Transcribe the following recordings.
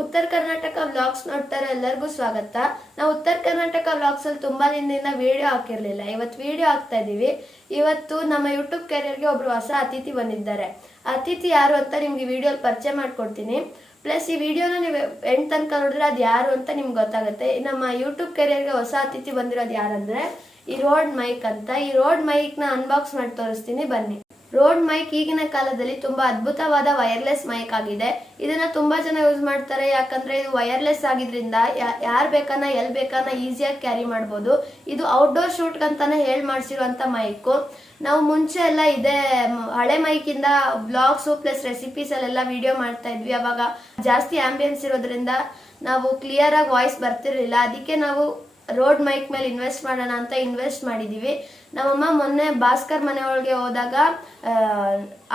ಉತ್ತರ ಕರ್ನಾಟಕ ವ್ಲಾಗ್ಸ್ ನೋಡ್ತಾರೆ ಎಲ್ಲರಿಗೂ ಸ್ವಾಗತ. ನಾವು ಉತ್ತರ ಕರ್ನಾಟಕ ವ್ಲಾಗ್ಸ್ ಅಲ್ಲಿ ತುಂಬಾ ದಿನದಿಂದ ವಿಡಿಯೋ ಹಾಕಿರ್ಲಿಲ್ಲ. ಇವತ್ತು ವಿಡಿಯೋ ಹಾಕ್ತಾ ಇದೀವಿ. ಇವತ್ತು ನಮ್ಮ ಯೂಟ್ಯೂಬ್ ಕೆರಿಯರ್ಗೆ ಒಬ್ರು ಹೊಸ ಅತಿಥಿ ಬಂದಿದ್ದಾರೆ. ಅತಿಥಿ ಯಾರು ಅಂತ ನಿಮ್ಗೆ ವಿಡಿಯೋಲಿ ಪರಿಚಯ ಮಾಡ್ಕೊಡ್ತೀನಿ. ಪ್ಲಸ್ ಈ ವಿಡಿಯೋನ ನೀವು ಎಂಡ್ ತನಕ ನೋಡಿದ್ರೆ ಅದು ಯಾರು ಅಂತ ನಿಮ್ಗೆ ಗೊತ್ತಾಗುತ್ತೆ. ನಮ್ಮ ಯೂಟ್ಯೂಬ್ ಕೆರಿಯರ್ಗೆ ಹೊಸ ಅತಿಥಿ ಬಂದಿರೋದು ಯಾರಂದ್ರೆ ಈ ರೋಡ್ ಮೈಕ್ ಅಂತ. ಈ ರೋಡ್ ಮೈಕ್ನ ಅನ್ಬಾಕ್ಸ್ ಮಾಡಿ ತೋರಿಸ್ತೀನಿ. ಬನ್ನಿ. ರೋಡ್ ಮೈಕ್ ಈಗಿನ ಕಾಲದಲ್ಲಿ ತುಂಬಾ ಅದ್ಭುತವಾದ ವೈರ್ಲೆಸ್ ಮೈಕ್ ಆಗಿದೆ. ಇದನ್ನ ತುಂಬಾ ಜನ ಯೂಸ್ ಮಾಡ್ತಾರೆ. ಯಾಕಂದ್ರೆ ಇದು ವೈರ್ಲೆಸ್ ಆಗಿದ್ರಿಂದ ಯಾರು ಬೇಕಾನ ಎಲ್ ಬೇಕಾನ ಈಸಿಯಾಗಿ ಕ್ಯಾರಿ ಮಾಡ್ಬೋದು. ಇದು ಔಟ್ಡೋರ್ ಶೂಟ್ ಅಂತಾನೆ ಹೇಳಿ ಮಾಡಿಸಿರುವಂತ ಮೈಕು. ನಾವು ಮುಂಚೆ ಎಲ್ಲ ಇದೇ ಹಳೆ ಮೈಕಿಂದ ಬ್ಲಾಗ್ಸ್ ಪ್ಲಸ್ ರೆಸಿಪೀಸ್ ಅಲ್ಲೆಲ್ಲ ವಿಡಿಯೋ ಮಾಡ್ತಾ ಇದ್ವಿ. ಅವಾಗ ಜಾಸ್ತಿ ಆಂಬಿಯನ್ಸ್ ಇರೋದ್ರಿಂದ ನಾವು ಕ್ಲಿಯರ್ ಆಗಿ ವಾಯ್ಸ್ ಬರ್ತಿರ್ಲಿಲ್ಲ. ಅದಕ್ಕೆ ನಾವು ರೋಡ್ ಮೈಕ್ ಮೇಲೆ ಇನ್ವೆಸ್ಟ್ ಮಾಡೋಣ ಅಂತ ಇನ್ವೆಸ್ಟ್ ಮಾಡಿದೀವಿ. ನಮ್ಮಮ್ಮ ಮೊನ್ನೆ ಭಾಸ್ಕರ್ ಒಳಗೆ ಹೋದಾಗ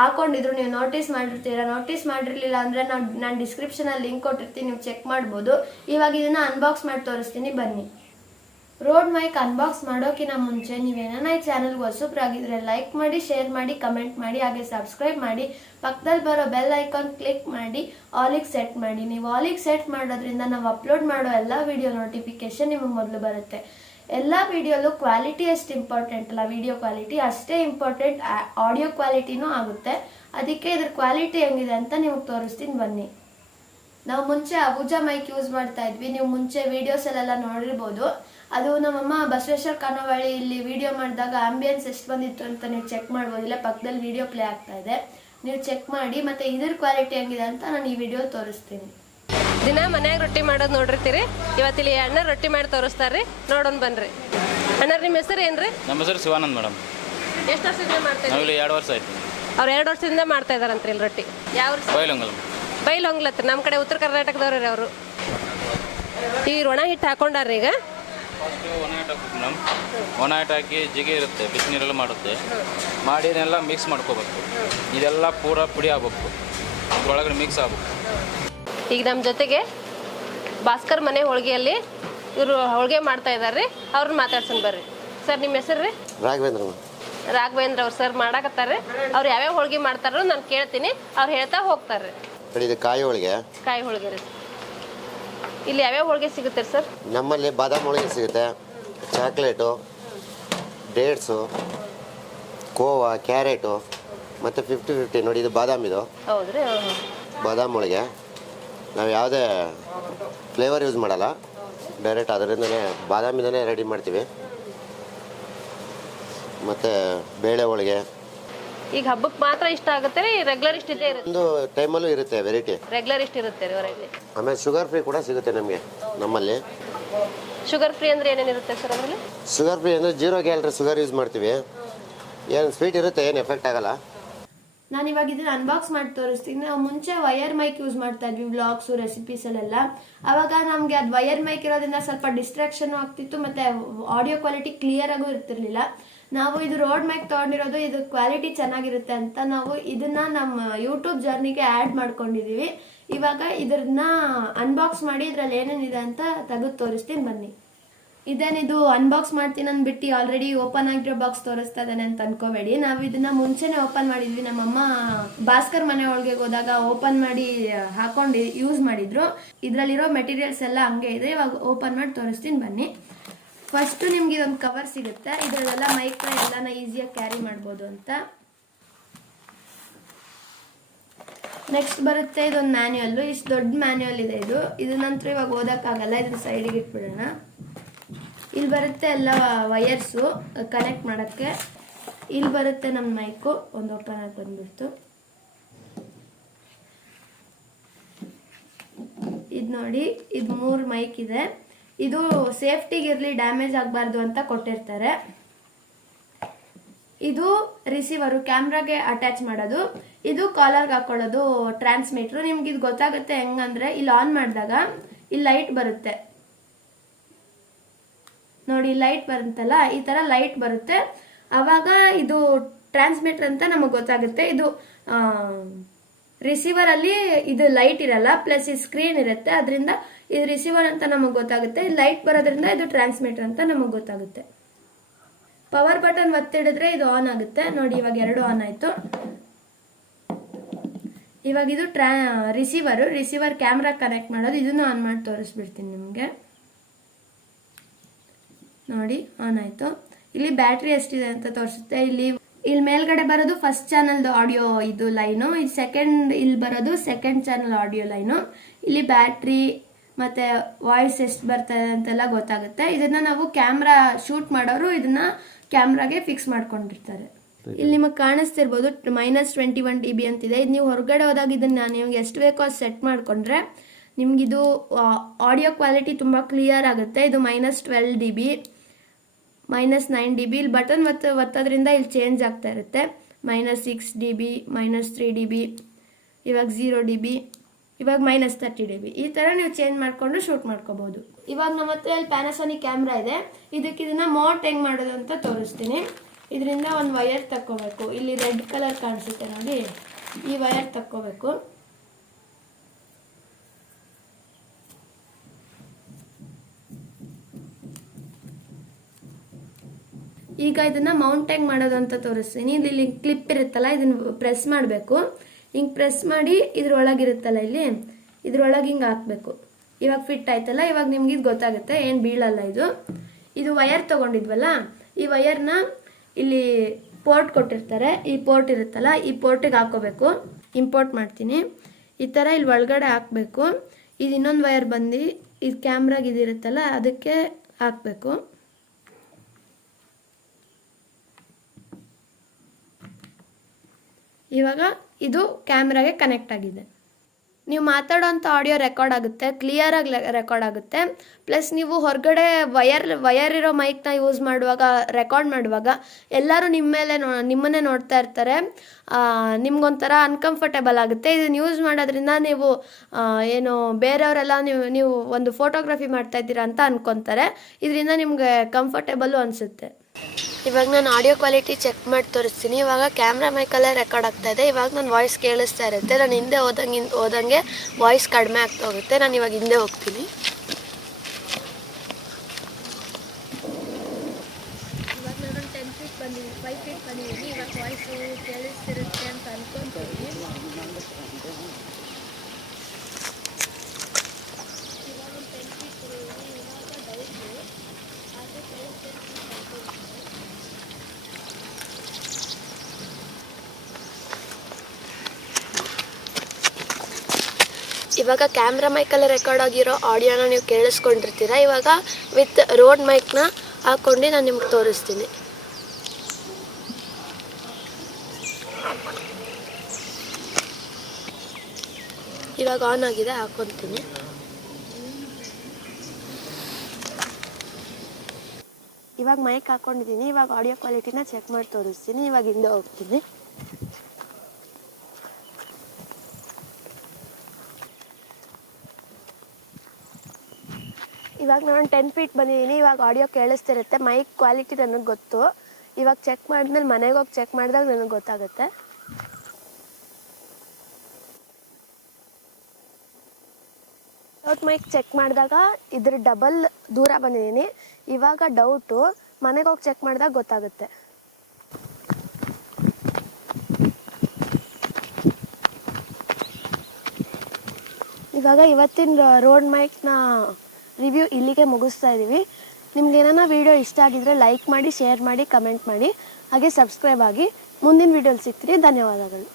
ಹಾಕೊಂಡಿದ್ರು, ನೀವು ನೋಟಿಸ್ ಮಾಡಿರ್ತೀರಾ? ನೋಟಿಸ್ ಮಾಡಿರಲಿಲ್ಲ ಅಂದ್ರೆ ನಾನು ನಾನು ಡಿಸ್ಕ್ರಿಪ್ಷನ್ ಅಲ್ಲಿ ಲಿಂಕ್ ಕೊಟ್ಟಿರ್ತೀನಿ, ನೀವು ಚೆಕ್ ಮಾಡ್ಬೋದು. ಇವಾಗ ಇದನ್ನ ಅನ್ಬಾಕ್ಸ್ ಮಾಡಿ ತೋರಿಸ್ತೀನಿ, ಬನ್ನಿ. ರೋಡ್ ಮೈಕ್ ಅನ್ಬಾಕ್ಸ್ ಮಾಡೋಕ್ಕಿಂತ ಮುಂಚೆ ನೀವೇನ ಈ ಚಾನಲ್ಗೆ ಹೊಸಬ್ರಾಗಿದ್ರೆ ಲೈಕ್ ಮಾಡಿ ಶೇರ್ ಮಾಡಿ ಕಮೆಂಟ್ ಮಾಡಿ, ಹಾಗೆ ಸಬ್ಸ್ಕ್ರೈಬ್ ಮಾಡಿ ಪಕ್ಕದಲ್ಲಿ ಬರೋ ಬೆಲ್ ಐಕಾನ್ ಕ್ಲಿಕ್ ಮಾಡಿ ಆಲಿಗೆ ಸೆಟ್ ಮಾಡಿ. ನೀವು ಆಲಿಗೆ ಸೆಟ್ ಮಾಡೋದ್ರಿಂದ ನಾವು ಅಪ್ಲೋಡ್ ಮಾಡೋ ಎಲ್ಲ ವಿಡಿಯೋ ನೋಟಿಫಿಕೇಶನ್ ನಿಮಗೆ ಮೊದಲು ಬರುತ್ತೆ. ಎಲ್ಲ ವಿಡಿಯೋಲ್ಲೂ ಕ್ವಾಲಿಟಿ ಎಷ್ಟು ಇಂಪಾರ್ಟೆಂಟ್ ಅಲ್ಲ. ವಿಡಿಯೋ ಕ್ವಾಲಿಟಿ ಅಷ್ಟೇ ಇಂಪಾರ್ಟೆಂಟ್ ಆಡಿಯೋ ಕ್ವಾಲಿಟಿನೂ ಆಗುತ್ತೆ. ಅದಕ್ಕೆ ಇದ್ರ ಕ್ವಾಲಿಟಿ ಹೆಂಗಿದೆ ಅಂತ ನಿಮಗೆ ತೋರಿಸ್ತೀನಿ ಬನ್ನಿ. ನಾವು ಮುಂಚೆ ಅಬುಜಾ ಮೈಕ್ ಯೂಸ್ ಮಾಡ್ತಾ ಇದ್ವಿ. ನೀವು ಮುಂಚೆ ವಿಡಿಯೋಸ್ ಅಲ್ಲೆಲ್ಲ ನೋಡಿರ್ಬೋದು. ಅದು ನಮ್ಮಮ್ಮ ಬಸವೇಶ್ವರ ಕನವಳ್ಳಿ ಇಲ್ಲಿ ವಿಡಿಯೋ ಮಾಡಿದಾಗ ಆಂಬಿಯನ್ಸ್ ಎಷ್ಟು ಬಂದಿತ್ತು ಅಂತ ನೀವು ಚೆಕ್ ಮಾಡ್ಬೋದು. ಇಲ್ಲ ಪಕ್ಕದಲ್ಲಿ ವಿಡಿಯೋ ಪ್ಲೇ ಆಗ್ತಾ ಇದೆ. ನೀವು ಚೆಕ್ ಮಾಡಿ ಮತ್ತೆ ಇದ್ರ ಕ್ವಾಲಿಟಿ ಹೆಂಗಿದೆ ಅಂತ ನಾನು ಈ ವಿಡಿಯೋ ತೋರಿಸ್ತೀನಿ. ದಿನ ಮನ್ಯಾಗ ರೊಟ್ಟಿ ಮಾಡೋದು ನೋಡಿರ್ತೀರಿ? ಇವತ್ತಿಲ್ಲಿ ಅಣ್ಣ ರೊಟ್ಟಿ ಮಾಡಿ ತೋರಿಸ್ತಾರ್ರಿ. ನೋಡೋಣ ಬನ್ರಿ. ಅಣ್ಣ ನಿಮ್ಮ ಹೆಸರು ಏನ್ರಿ? ನಮ್ಮ ಹೆಸರು ಶಿವಾನಂದ್ ಮೇಡಮ್. ಎಷ್ಟು ವರ್ಷದಿಂದ ಮಾಡ್ತಾರೆ ನಾವಿಲ್ಲಿ ಎರಡು ವರ್ಷ ಆಯ್ತು. ಅವ್ರು ಎರಡು ವರ್ಷದಿಂದ ಮಾಡ್ತಾ ಇದಾರಂತ್ರಿ ಇಲ್ಲಿ ರೊಟ್ಟಿ. ಯಾವ ಬೈಲೊಂಗಲ್ ಬೈಲ್ ಹೊಂಗ್ಲತ್ರಿ ನಮ್ಮ ಕಡೆ ಉತ್ತರ ಕರ್ನಾಟಕದವ್ರಿ ಅವರು. ಈ ಒಣ ಹಿಟ್ಟು ಹಾಕೊಂಡಾರ್ರಿ ಈಗ ಫಸ್ಟು ಒಣ ಹಿಟ್ಟು ಹಾಕ್ಬೇಕು ಮೇಡಮ್. ಒಣ ಹಾಕಿ ಜಿಗೆ ಇರುತ್ತೆ ಬಿಸಿನೀರೆಲ್ಲ ಮಾಡುತ್ತೆ. ಮಾಡಿ ಇದನ್ನೆಲ್ಲ ಮಿಕ್ಸ್ ಮಾಡ್ಕೋಬೇಕು. ಇದೆಲ್ಲ ಪೂರ ಪುಡಿ ಆಗ್ಬೇಕು. ಒಳಗಡೆ ಮಿಕ್ಸ್ ಆಗ್ಬೇಕು. ಈಗ ನಮ್ಮ ಜೊತೆಗೆ ಭಾಸ್ಕರ್ ಮನೆ ಹೋಳಿಗೆಯಲ್ಲಿ ಇವರು ಹೋಳಿಗೆ ಮಾಡ್ತಾ ಇದಾರ್ರಿ ಅವ್ರನ್ನ ಮಾತಾಡ್ಸೋಣ ಬರ್ರಿ. ಸರ್ ನಿಮ್ಮ ಹೆಸರು ರೀ? ರಾಘವೇಂದ್ರ ರಾಘವೇಂದ್ರ ಅವ್ರು ಸರ್ ಮಾಡಾಕತ್ತಾರೆ. ಅವ್ರು ಯಾವ್ಯಾವ ಹೋಳಿಗೆ ಮಾಡ್ತಾರೋ ನಾನು ಕೇಳ್ತೀನಿ. ಅವ್ರು ಹೇಳ್ತಾ ಇದು ಕಾಯಿ ಹೋಳಿಗೆ. ಕಾಯಿ ಹೋಳಿಗೆ ರೀ. ಇಲ್ಲಿ ಯಾವ್ಯಾವ ಹೋಳಿಗೆ ಸಿಗುತ್ತೆ ಸರ್? ನಮ್ಮಲ್ಲಿ ಬಾದಾಮ್ ಹೋಳಿಗೆ ಸಿಗುತ್ತೆ. ಚಾಕ್ಲೇಟು ಡೇಟ್ಸು ಕೋವಾ ಕ್ಯಾರೆಟು ಮತ್ತು ಫಿಫ್ಟಿ ಫಿಫ್ಟಿ ನೋಡಿ ಇದು ಬಾದಾಮಿ ಇದು ಹೌದ್ರಿ ಬಾದಾಮ್ ಹೋಳಿಗೆ. ನಾವು ಯಾವುದೇ ಫ್ಲೇವರ್ ಯೂಸ್ ಮಾಡಲ್ಲ. ಡೈರೆಕ್ಟ್ ಅದರಿಂದನೇ ಬಾದಾಮಿಂದನೇ ರೆಡಿ ಮಾಡ್ತೀವಿ. ಮತ್ತು ಬೇಳೆ ಹೋಳಿಗೆ. ಈಗ ಹಬ್ಬಕ್ಕೆ ಮಾತ್ರ ಇಷ್ಟ ಆಗುತ್ತೆ ರೀ? ರೆಗ್ಯುಲರ್ ಇಷ್ಟ ಇದ್ದೇ ಇರುತ್ತೆ? ಒಂದು ಟೈಮಲ್ಲೂ ಇರುತ್ತೆ ವೆರೈಟಿ ರೆಗ್ಯುಲರ್ ಇಷ್ಟ ಇರುತ್ತೆ ರೀ ಹೊರಗೆ ಆಮೇಲೆ ಶುಗರ್ ಫ್ರೀ ಕೂಡ ಸಿಗುತ್ತೆ ನಮಗೆ ನಮ್ಮಲ್ಲಿ. ಶುಗರ್ ಫ್ರೀ ಅಂದ್ರೆ ಏನೇನಿರುತ್ತೆ ಸರ್ ಅದರಲ್ಲಿ? ಶುಗರ್ ಫ್ರೀ ಅಂದರೆ ಜೀರೋ ಗ್ಯಾಲ್ರಿ ಶುಗರ್ ಯೂಸ್ ಮಾಡ್ತೀವಿ. ಏನು ಸ್ವೀಟ್ ಇರುತ್ತೆ ಏನು ಎಫೆಕ್ಟ್ ಆಗಲ್ಲ. ನಾನು ಇವಾಗ ಇದನ್ನ ಅನ್ಬಾಕ್ಸ್ ಮಾಡಿ ತೋರಿಸ್ತೀನಿ. ನಾವು ಮುಂಚೆ ವಯರ್ ಮೈಕ್ ಯೂಸ್ ಮಾಡ್ತಾ ಇದ್ವಿ ವ್ಲಾಗ್ಸು ರೆಸಿಪೀಸ್ ಅಲ್ಲೆಲ್ಲ. ಅವಾಗ ನಮಗೆ ಅದು ವಯರ್ ಮೈಕ್ ಇರೋದ್ರಿಂದ ಸ್ವಲ್ಪ ಡಿಸ್ಟ್ರಾಕ್ಷನ್ ಆಗ್ತಿತ್ತು ಮತ್ತೆ ಆಡಿಯೋ ಕ್ವಾಲಿಟಿ ಕ್ಲಿಯರ್ ಆಗೂ ಇರ್ತಿರ್ಲಿಲ್ಲ. ನಾವು ಇದು ರೋಡ್ ಮ್ಯಾಕ್ ತಗೊಂಡಿರೋದು, ಇದು ಕ್ವಾಲಿಟಿ ಚೆನ್ನಾಗಿರುತ್ತೆ ಅಂತ ನಾವು ಇದನ್ನ ನಮ್ಮ ಯೂಟ್ಯೂಬ್ ಜರ್ನಿಗೆ ಆ್ಯಡ್ ಮಾಡ್ಕೊಂಡಿದೀವಿ. ಇವಾಗ ಇದನ್ನ ಅನ್ಬಾಕ್ಸ್ ಮಾಡಿ ಇದ್ರಲ್ಲಿ ಏನೇನಿದೆ ಅಂತ ತೆಗೆದು ತೋರಿಸ್ತೀನಿ ಬನ್ನಿ. ಇದೇನಿದು ಅನ್ಬಾಕ್ಸ್ ಮಾಡ್ತೀನಿ ಅಂದ್ಬಿಟ್ಟು ಆಲ್ರೆಡಿ ಓಪನ್ ಆಗಿರೋ ಬಾಕ್ಸ್ ತೋರಿಸ್ತಾ ಇದ್ದಾನೆ ಅಂತ ಅನ್ಕೋಬೇಡಿ. ನಾವು ಇದನ್ನ ಮುಂಚೆನೆ ಓಪನ್ ಮಾಡಿದ್ವಿ. ನಮ್ಮಮ್ಮ ಭಾಸ್ಕರ್ ಮನೆ ಒಳಗೆ ಹೋದಾಗ ಓಪನ್ ಮಾಡಿ ಹಾಕೊಂಡು ಯೂಸ್ ಮಾಡಿದ್ರು. ಇದರಲ್ಲಿರೋ ಮೆಟೀರಿಯಲ್ಸ್ ಎಲ್ಲ ಹಂಗೆ ಇದೆ. ಇವಾಗ ಓಪನ್ ಮಾಡಿ ತೋರಿಸ್ತೀನಿ ಬನ್ನಿ. ಫಸ್ಟ್ ನಿಮ್ಗೆ ಇದೊಂದು ಕವರ್ ಸಿಗುತ್ತೆ. ಇದರಲ್ಲೆಲ್ಲ ಮೈಕ್ರ ಎಲ್ಲಾನ ಈಸಿಯಾಗಿ ಕ್ಯಾರಿ ಮಾಡ್ಬೋದು ಅಂತ. ನೆಕ್ಸ್ಟ್ ಬರುತ್ತೆ ಇದೊಂದು ಮ್ಯಾನ್ಯಲ್ಲು ಇಷ್ಟು ದೊಡ್ಡ ಮ್ಯಾನ್ಯಲ್ ಇದೆ ಇದು. ಇದು ನಂತರ ಇವಾಗ ಓದೋಕ್ಕಾಗಲ್ಲ. ಇದ್ರ ಸೈಡಿಗೆ ಇಟ್ಬಿಡೋಣ. ಇಲ್ಲಿ ಬರುತ್ತೆ ಎಲ್ಲ ವಯರ್ಸು ಕನೆಕ್ಟ್ ಮಾಡೋಕ್ಕೆ. ಇಲ್ಲಿ ಬರುತ್ತೆ ನಮ್ಮ ಮೈಕು ಒಂದು ಓಪನ್ ಆಗಿ ಬಂದ್ಬಿಡ್ತು. ಇದು ನೋಡಿ, ಇದು ಮೂರು ಮೈಕ್ ಇದೆ. ಇದು ಸೇಫ್ಟಿಗಿರಲಿ ಡ್ಯಾಮೇಜ್ ಆಗಬಾರ್ದು ಅಂತ ಕೊಟ್ಟಿರ್ತಾರೆ. ಇದು ರಿಸೀವರು ಕ್ಯಾಮ್ರಾಗೆ ಅಟ್ಯಾಚ್ ಮಾಡೋದು. ಇದು ಕಾಲರ್ಗೆ ಹಾಕೊಳ್ಳೋದು, ಟ್ರಾನ್ಸ್ಮಿಟ್ರು. ನಿಮ್ಗೆ ಇದು ಗೊತ್ತಾಗುತ್ತೆ ಹೆಂಗಂದ್ರೆ ಇಲ್ಲಿ ಆನ್ ಮಾಡಿದಾಗ ಇಲ್ಲಿ ಲೈಟ್ ಬರುತ್ತೆ. ನೋಡಿ ಲೈಟ್ ಬರುತ್ತಲ್ಲ, ಈ ತರ ಲೈಟ್ ಬರುತ್ತೆ. ಅವಾಗ ಇದು ಟ್ರಾನ್ಸ್ಮಿಟರ್ ಅಂತ ನಮಗೆ ಗೊತ್ತಾಗುತ್ತೆ. ಇದು ರಿಸೀವರ್ ಅಲ್ಲಿ ಇದು ಲೈಟ್ ಇರಲ್ಲ, ಪ್ಲಸ್ ಈ ಸ್ಕ್ರೀನ್ ಇರುತ್ತೆ. ಅದರಿಂದ ಇದು ರಿಸೀವರ್ ಅಂತ ನಮಗೆ ಗೊತ್ತಾಗುತ್ತೆ ಲೈಟ್ ಬರೋದ್ರಿಂದ ಇದು ಟ್ರಾನ್ಸ್ಮಿಟರ್ ಅಂತ ನಮಗೆ ಗೊತ್ತಾಗುತ್ತೆ. ಪವರ್ ಬಟನ್ ಒತ್ತಿಡಿದ್ರೆ ಇದು ಆನ್ ಆಗುತ್ತೆ. ನೋಡಿ, ಇವಾಗ ಎರಡು ಆನ್ ಆಯ್ತು. ಇವಾಗ ಇದು ಟ್ರಾ ರಿಸೀವರು ರಿಸೀವರ್ ಕ್ಯಾಮ್ರಾ ಕನೆಕ್ಟ್ ಮಾಡೋದು. ಇದನ್ನು ಆನ್ ಮಾಡಿ ತೋರಿಸ್ಬಿಡ್ತೀನಿ ನಿಮಗೆ. ನೋಡಿ ಆನ್ ಆಯಿತು. ಇಲ್ಲಿ ಬ್ಯಾಟ್ರಿ ಎಷ್ಟಿದೆ ಅಂತ ತೋರಿಸುತ್ತೆ. ಇಲ್ಲಿ ಇಲ್ಲಿ ಮೇಲ್ಗಡೆ ಬರೋದು ಫಸ್ಟ್ ಚಾನಲ್ದು ಆಡಿಯೋ ಇದು ಲೈನು ಇದು ಸೆಕೆಂಡ್ ಇಲ್ಲಿ ಬರೋದು ಸೆಕೆಂಡ್ ಚಾನಲ್ ಆಡಿಯೋ ಲೈನು ಇಲ್ಲಿ ಬ್ಯಾಟ್ರಿ ಮತ್ತು ವಾಯ್ಸ್ ಎಷ್ಟು ಬರ್ತದೆ ಅಂತೆಲ್ಲ ಗೊತ್ತಾಗುತ್ತೆ. ಇದನ್ನು ನಾವು ಕ್ಯಾಮ್ರಾ ಶೂಟ್ ಮಾಡೋರು ಇದನ್ನು ಕ್ಯಾಮ್ರಾಗೆ ಫಿಕ್ಸ್ ಮಾಡ್ಕೊಂಡಿರ್ತಾರೆ. ಇಲ್ಲಿ ನಿಮಗೆ ಕಾಣಿಸ್ತಿರ್ಬೋದು minus twenty one D B ಅಂತಿದೆ. ಇದು ನೀವು ಹೊರಗಡೆ ಹೋದಾಗ ಇದನ್ನು ನಿಮಗೆ ಎಷ್ಟು ಬೇಕೋ ಅಷ್ಟು ಸೆಟ್ ಮಾಡಿಕೊಂಡ್ರೆ ನಿಮಗಿದು ಆಡಿಯೋ ಕ್ವಾಲಿಟಿ ತುಂಬ ಕ್ಲಿಯರ್ ಆಗುತ್ತೆ. ಇದು minus twelve D B minus nine D B ಇಲ್ಲಿ ಬಟನ್ ಒತ್ತ ಒತ್ತೋದ್ರಿಂದ ಇಲ್ಲಿ ಚೇಂಜ್ ಆಗ್ತಾ ಇರುತ್ತೆ. Minus six D B minus three D B ಇವಾಗ ಝೀರೋ ಡಿ ಬಿ ಇವಾಗ ಮೈನಸ್ ತರ್ಟಿ ಡಿ ಬಿ ಈ ಥರ ನೀವು ಚೇಂಜ್ ಮಾಡಿಕೊಂಡು ಶೂಟ್ ಮಾಡ್ಕೋಬೋದು. ಇವಾಗ ನಮ್ಮ ಹತ್ರ ಇಲ್ಲಿ ಕ್ಯಾಮ್ರಾ ಇದೆ. ಇದಕ್ಕೆ ಇದನ್ನು ಮೋಟ್ ಹೆಂಗೆ ಮಾಡೋದು ಅಂತ ತೋರಿಸ್ತೀನಿ. ಇದರಿಂದ ಒಂದು ವೈರ್ ತಕ್ಕೋಬೇಕು. ಇಲ್ಲಿ ರೆಡ್ ಕಲರ್ ಕಾಣಿಸುತ್ತೆ ನೋಡಿ. ಈ ವಯರ್ ತಕ್ಕೋಬೇಕು. ಈಗ ಇದನ್ನ ಮೌಂಟ್ ಹೆಂಗೆ ಮಾಡೋದು ಅಂತ ತೋರಿಸ್ತೀನಿ. ಇಲ್ಲಿ ಕ್ಲಿಪ್ ಇರುತ್ತಲ್ಲ, ಇದನ್ನು ಪ್ರೆಸ್ ಮಾಡಬೇಕು. ಹಿಂಗೆ ಪ್ರೆಸ್ ಮಾಡಿ ಇದ್ರೊಳಗಿರುತ್ತಲ್ಲ ಇಲ್ಲಿ, ಇದ್ರೊಳಗೆ ಹಿಂಗೆ ಹಾಕಬೇಕು. ಇವಾಗ ಫಿಟ್ ಆಯ್ತಲ್ಲ, ಇವಾಗ ನಿಮ್ಗೆ ಇದು ಗೊತ್ತಾಗುತ್ತೆ, ಏನು ಬೀಳಲ್ಲ ಇದು. ಇದು ವಯರ್ ತೊಗೊಂಡಿದ್ವಲ್ಲ, ಈ ವಯರ್ನ ಇಲ್ಲಿ ಪೋರ್ಟ್ ಕೊಟ್ಟಿರ್ತಾರೆ, ಈ ಪೋರ್ಟ್ ಇರುತ್ತಲ್ಲ, ಈ ಪೋರ್ಟಿಗೆ ಹಾಕೋಬೇಕು. ಇಂಪೋರ್ಟ್ ಮಾಡ್ತೀನಿ. ಈ ಥರ ಇಲ್ಲಿ ಒಳಗಡೆ ಹಾಕಬೇಕು. ಇದು ಇನ್ನೊಂದು ವಯರ್ ಬಂದು ಇದು ಕ್ಯಾಮ್ರಾಗೆ ಇದಿರುತ್ತಲ್ಲ, ಅದಕ್ಕೆ ಹಾಕಬೇಕು. ಇವಾಗ ಇದು ಕ್ಯಾಮ್ರಾಗೆ ಕನೆಕ್ಟ್ ಆಗಿದೆ. ನೀವು ಮಾತಾಡೋಂಥ ಆಡಿಯೋ ರೆಕಾರ್ಡ್ ಆಗುತ್ತೆ ಕ್ಲಿಯರಾಗಿ ರೆಕಾರ್ಡ್ ಆಗುತ್ತೆ. ಪ್ಲಸ್ ನೀವು ಹೊರಗಡೆ ವಯರ್ ವಯರ್ ಇರೋ ಮೈಕ್ನ ಯೂಸ್ ಮಾಡುವಾಗ ರೆಕಾರ್ಡ್ ಮಾಡುವಾಗ ಎಲ್ಲರೂ ನಿಮ್ಮ ಮೇಲೆ ನೋ, ನಿಮ್ಮನ್ನೇ ನೋಡ್ತಾ ಇರ್ತಾರೆ. ನಿಮ್ಗೊಂಥರ ಅನ್ಕಂಫರ್ಟೇಬಲ್ ಆಗುತ್ತೆ. ಇದನ್ನು ಯೂಸ್ ಮಾಡೋದ್ರಿಂದ ನೀವು ಏನು ಬೇರೆಯವರೆಲ್ಲ ನೀವು ನೀವು ಒಂದು ಫೋಟೋಗ್ರಫಿ ಮಾಡ್ತಾ ಇದ್ದೀರಾ ಅಂತ ಅನ್ಕೊತಾರೆ. ಇದರಿಂದ ನಿಮಗೆ ಕಂಫರ್ಟೇಬಲ್ಲು ಅನಿಸುತ್ತೆ. ಇವಾಗ ನಾನು ಆಡಿಯೋ ಕ್ವಾಲಿಟಿ ಚೆಕ್ ಮಾಡಿ ತೋರಿಸ್ತೀನಿ. ಇವಾಗ ಕ್ಯಾಮ್ರಾ ಮೈಕಲ್ಲೇ ರೆಕಾರ್ಡ್ ಆಗ್ತಾ ಇದೆ. ಇವಾಗ ನಾನು ವಾಯ್ಸ್ ಕೇಳಿಸ್ತಾ ಇರುತ್ತೆ. ನಾನು ಹಿಂದೆ ಹೋದಂಗೆ ಹೋದಂಗೆ ವಾಯ್ಸ್ ಕಡಿಮೆ ಆಗ್ತಾ ಹೋಗುತ್ತೆ. ನಾನು ಇವಾಗ ಹಿಂದೆ ಹೋಗ್ತೀನಿ ಇವಾಗ ನಾನು ಟೆನ್ ಫೀಟ್ ಬಂದಿದ್ದೀನಿ ಫೈವ್ ಫೀಟ್ ಬಂದಿದ್ದೀನಿ ಇವಾಗ ವಾಯ್ಸು ಕೇಳಿಸ್ತಿರುತ್ತೆ ಅಂತ ಅನ್ಕೊಂತೀನಿ ಇವಾಗ ಒಂದು ಟೆನ್ ಫೀಟ್ ಬಂದಿದ್ದೀನಿ ಇವಾಗ ಡೌಟು ಆದರೆ ಇವಾಗ ಕ್ಯಾಮ್ರಾ ಮೈಕಲ್ಲಿ ರೆಕಾರ್ಡ್ ಆಗಿರೋ ಆಡಿಯೋನ ನೀವು ಕೇಳಿಸ್ಕೊಂಡಿರ್ತೀರ? ಇವಾಗ ವಿತ್ ರೋಡ್ ಮೈಕ್ನ ಹಾಕ್ಕೊಂಡು ನಾನು ನಿಮ್ಗೆ ತೋರಿಸ್ತೀನಿ. ಇವಾಗ ಆನ್ ಆಗಿದೆ, ಹಾಕೊತೀನಿ. ಇವಾಗ ಮೈಕ್ ಹಾಕೊಂಡಿದ್ದೀನಿ, ಇವಾಗ ಆಡಿಯೋ ಕ್ವಾಲಿಟಿನ ಚೆಕ್ ಮಾಡಿ ತೋರಿಸ್ತೀನಿ, ಇವಾಗ ಹಿಂದೆ ಹೋಗ್ತೀನಿ. ಇವಾಗ ನಾನು ಟೆನ್ ಫೀಟ್ ಬಂದಿದ್ದೀನಿ ಇವಾಗ ಆಡಿಯೋ ಕೇಳಿಸ್ತಿರುತ್ತೆ ಮೈಕ್ ಕ್ವಾಲಿಟಿ ನನಗೆ ಗೊತ್ತು. ಇವಾಗ ಚೆಕ್ ಮಾಡಿದ್ಮೇಲೆ ಮನೆಗೆ ಹೋಗಿ ಚೆಕ್ ಮಾಡಿದಾಗ ನನಗೆ ಗೊತ್ತಾಗುತ್ತೆ. ಡೌಟ್ ಮೈಕ್ ಚೆಕ್ ಮಾಡಿದಾಗ ಇದ್ರ ಡಬಲ್ ದೂರ ಬಂದಿದ್ದೀನಿ ಇವಾಗ ಡೌಟು ಮನೆಗೆ ಹೋಗಿ ಚೆಕ್ ಮಾಡಿದಾಗ ಗೊತ್ತಾಗುತ್ತೆ. ಇವಾಗ ಇವತ್ತಿನ ರೋಡ್ ಮೈಕ್ನ ರಿವ್ಯೂ ಇಲ್ಲಿಗೆ ಮುಗಿಸ್ತಾ ಇದ್ದೀವಿ ನಿಮ್ಗೆ ಏನಾನ ವಿಡಿಯೋ ಇಷ್ಟ ಆಗಿದ್ರೆ ಲೈಕ್ ಮಾಡಿ ಶೇರ್ ಮಾಡಿ ಕಮೆಂಟ್ ಮಾಡಿ. ಹಾಗೆ ಸಬ್ಸ್ಕ್ರೈಬ್ ಆಗಿ ಮುಂದಿನ ವಿಡಿಯೋಲಿ ಸಿಗ್ತೀರಿ ಧನ್ಯವಾದಗಳು.